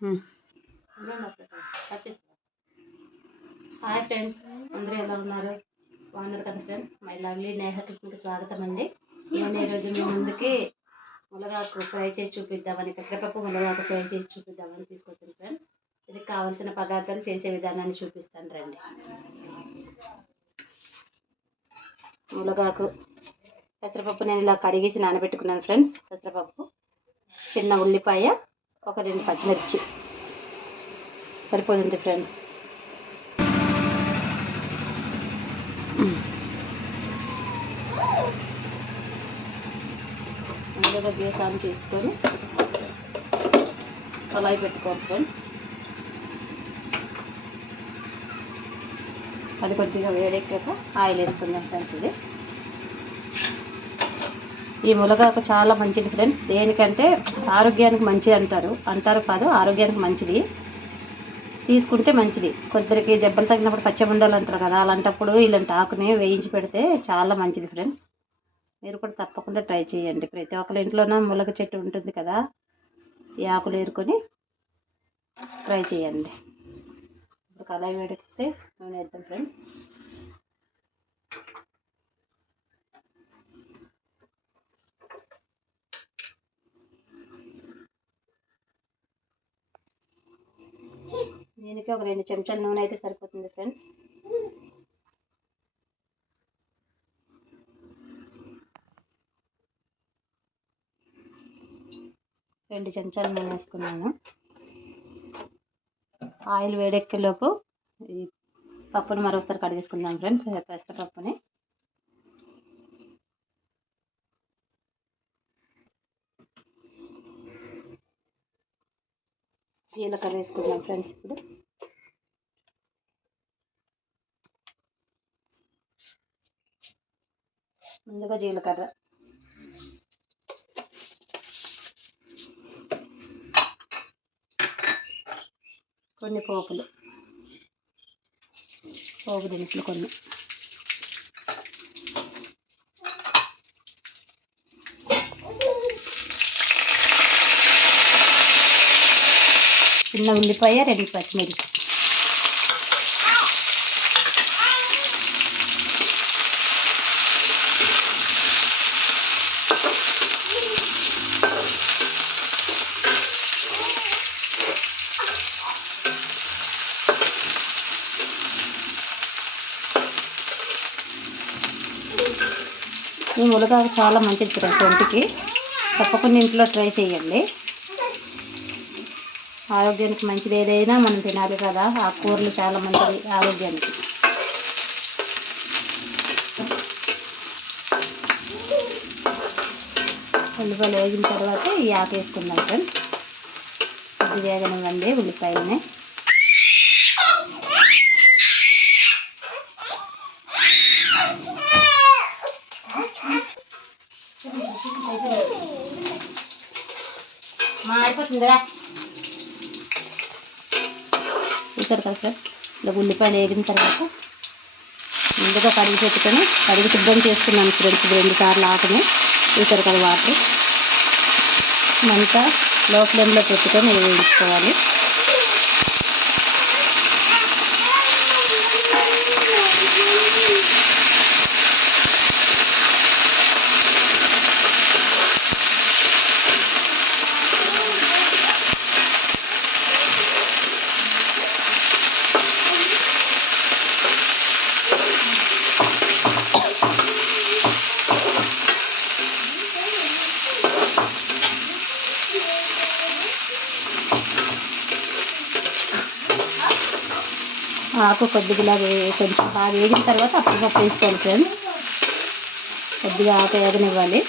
Hi friends, అందరూ ఎలా ఉన్నారు? బాగున్నారు కదా ఫ్రెండ్స్? మై లవ్లీ నేహ కిచెన్కి స్వాగతం అండి. నేను ఈరోజు మీ ముందుకి మునగాకు ఫ్రై చేసి చూపిద్దామని, పెసరపప్పు మునగాకు ఫ్రై చేసి చూపిద్దామని తీసుకొచ్చాను ఫ్రెండ్స్. ఇది కావాల్సిన పదార్థాలు చేసే విధానాన్ని చూపిస్తాను రండి. మునగాకు, పెసరపప్పు నేను ఇలా కడిగేసి నానబెట్టుకున్నాను ఫ్రెండ్స్. పెసరపప్పు, చిన్న ఉల్లిపాయ, ఒక 2 పచ్చిమిర్చి సరిపోతుంది ఫ్రెండ్స్. ముందుగా గ్యాస్ ఆన్ చేసుకొని కళాయి పెట్టుకోండి ఫ్రెండ్స్. అది కొద్దిగా వేడెక్కాక ఆయిల్ వేసుకుందాం ఫ్రెండ్స్. ఈ మునగాకు చాలా మంచిది ఫ్రెండ్స్. దేనికంటే ఆరోగ్యానికి మంచిది అంటారు కాదు, ఆరోగ్యానికి మంచిది, తీసుకుంటే మంచిది. కొందరికి దెబ్బలు తగినప్పుడు పచ్చబుండాలు అంటారు కదా, అలాంటప్పుడు ఇలాంటి ఆకుని వేయించి పెడితే చాలా మంచిది ఫ్రెండ్స్. మీరు కూడా తప్పకుండా ట్రై చేయండి. ప్రతి ఒక్కరి ఇంట్లోనే మునగ చెట్టు ఉంటుంది కదా, ఈ ఆకులు ఏరుకొని ట్రై చేయండి. ఇప్పుడు కళాయి వేడితే నూనె వేద్దాం ఫ్రెండ్స్. దీనికి ఒక 2 చెంచాల నూనె అయితే సరిపోతుంది ఫ్రెండ్స్. రెండు చెంచాల నూనె వేసుకున్నాను. ఆయిల్ వేడెక్కేలోపు ఈ పప్పును మరోసారి కడిగేసుకుందాం ఫ్రెండ్స్. పెసరపప్పుని జీలకర్ర వేసుకుందాం ఫ్రెండ్స్. ఇప్పుడు ముందుగా జీలకర్ర, కొన్ని పోపు దినుసులు, కొన్ని చిన్న ఉల్లిపాయ, 2 పచ్చిమిర్చి, ఈ మునగాకు చాలా మంచిది ఫ్రెండ్స్ ఒంటికి. తప్పకుండా ఇంట్లో ట్రై చేయండి. ఆరోగ్యానికి మంచిది, ఏదైనా మనం తినాలి కదా. ఆకుకూరలు చాలా మంచిది ఆరోగ్యానికి. ఉల్లిపాయలు వేగిన తర్వాత ఈ ఆకు వేసుకుందాం ఫ్రెండ్స్. కొద్ది వేగనివ్వండి ఉల్లిపాయలని. అయిపోతుందిరా చూసారు కదా ఫ్రెండ్స్. ఇలా ఉల్లిపాయలు వేగిన తర్వాత ముందుగా కడిగి శుభ్రం చేసుకున్నాను ఫ్రెండ్స్. 2 సార్లు ఆకుని చూసారు కదా. వాటర్ మంట లో ఫ్లేమ్లో పెట్టుకొని వేయించుకోవాలి. ఆకు కొద్దిగా కొంచెం బాగా వేగిన తర్వాత అప్పటికప్పుడు వేసుకోవాలి ఫ్రెండ్స్. కొద్దిగా ఆకు వేగనివ్వాలి.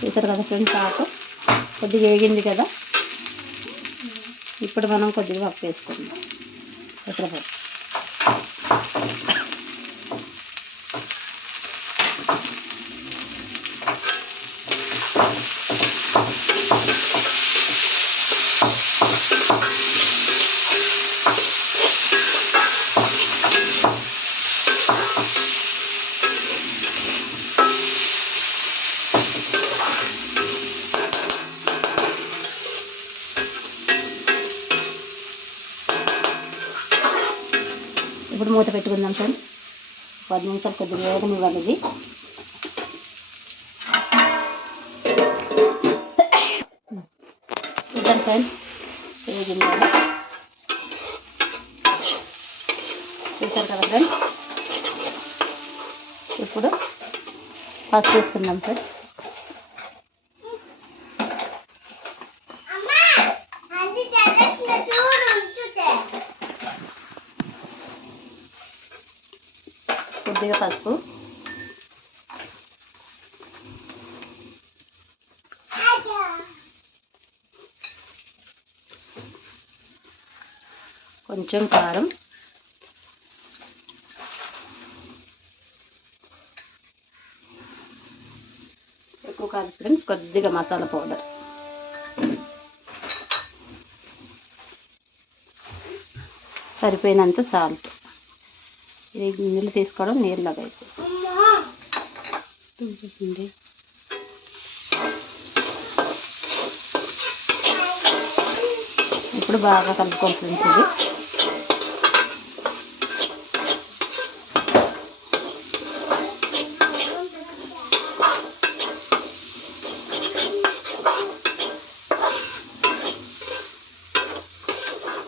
చూసారు కదా ఫ్రెండ్స్, ఆకు కొద్దిగా వేగింది కదా. ఇప్పుడు మనం కొద్దిగా పప్పు వేసుకుందాం. పెసరపప్పు, మూత పెట్టుకుందాం ఫ్రెండ్స్. 10 నిమిషాలు కొద్దిగా వేగనివ్వాలి ఇది. చూద్దాం ఫ్రెండ్స్ వేగింది కదా. చూసారు కదా ఫ్రెండ్స్. ఇప్పుడు పసుపు వేసుకుందాం ఫ్రెండ్స్. కొద్దిగా పసుపు, కొంచెం కారం, ఎక్కువ కాదు ఫ్రెండ్స్, కొద్దిగా మసాలా పౌడర్, సరిపోయినంత సాల్ట్. ఇది నీళ్ళు తీసుకోవడం నీళ్ళగా అయిపోతుంది. ఇప్పుడు బాగా కలుపుకోవాలి ఫ్రెండ్స్. ఇది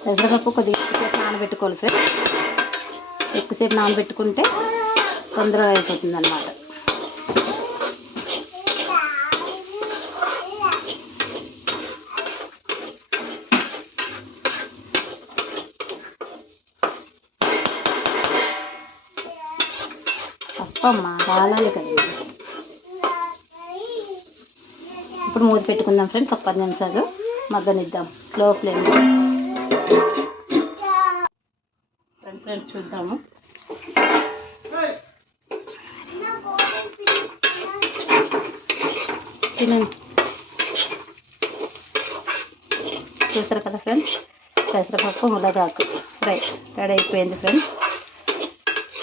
పెసరపప్పు కొద్దిగా ఎక్కువసేపు నానబెట్టుకోవాలి ఫ్రెండ్స్. ఎక్కువసేపు నానబెట్టుకుంటే తొందరగా అయిపోతుంది అన్నమాట. అప్పమ్మా రాలాలి కదా. ఇప్పుడు మూత పెట్టుకుందాం ఫ్రెండ్స్. ఒక 10 నిమిషాలు మగ్గనిద్దాం స్లో ఫ్లేమ్. ఫ్రెండ్స్ చూద్దాము. తినండి. చూస్తారు కదా ఫ్రెండ్స్, పెసరపప్పు మునగాకు ఫ్రై రెడీ అయిపోయింది ఫ్రెండ్స్.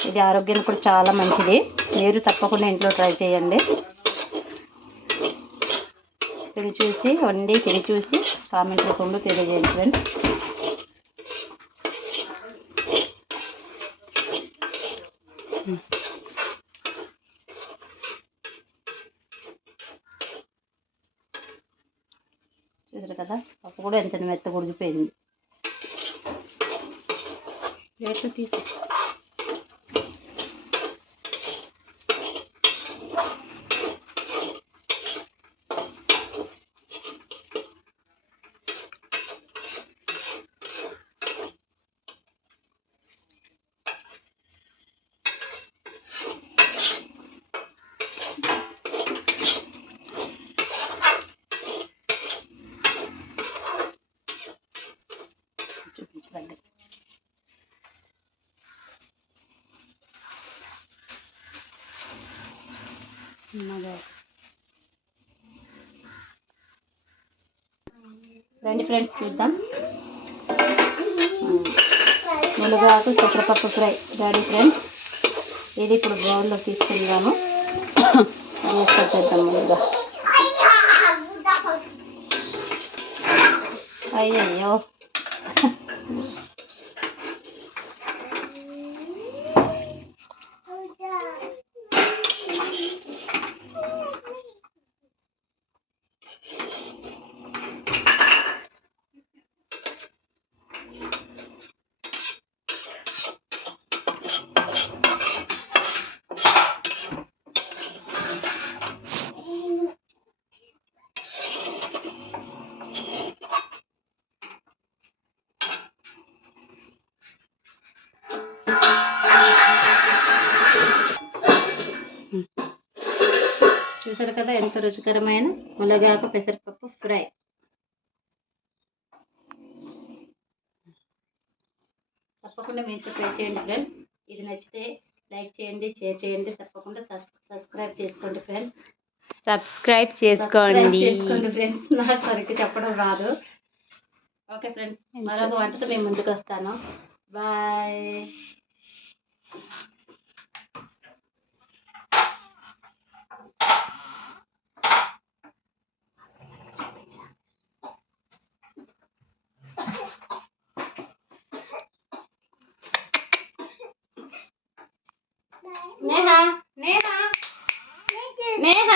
ఇది ఆరోగ్యానికి కూడా చాలా మంచిది. మీరు తప్పకుండా ఇంట్లో ట్రై చేయండి. తిని చూసి వండి తిని చూసి కామెంట్ రూపంలో తెలియజేయండి ఫ్రెండ్స్. చూసారు కదా, పప్పు కూడా ఎంత మెత్తగా ఉడికిపోయింది. ప్లేట్లు తీసి చూపించండి. రండి ఫ్రెండ్స్ చూద్దాం. మునగాకు పెసరపప్పు ఫ్రై రెడీ ఫ్రెండ్స్. ఇది ఇప్పుడు బౌల్లో తీసుకుందాము. వేసుకొచ్చేద్దాం ముందుగా. అయ్యయ్యో చూసారు కదా ఎంత రుచికరమైన మునగాకు పెసరపప్పు ఫ్రై. తప్పకుండా మీరు ట్రై చేయండి ఫ్రెండ్స్. ఇది నచ్చితే లైక్ చేయండి, షేర్ చేయండి, తప్పకుండా సబ్స్క్రైబ్ చేసుకోండి ఫ్రెండ్స్. సబ్స్క్రైబ్ చేసుకోండి ఫ్రెండ్స్. నాకు సరిగ్గా చెప్పడం రాదు. ఓకే ఫ్రెండ్స్, మరొక వంటతో మేము ముందుకు వస్తాను. బాయ్. నేహ నేహ నేహ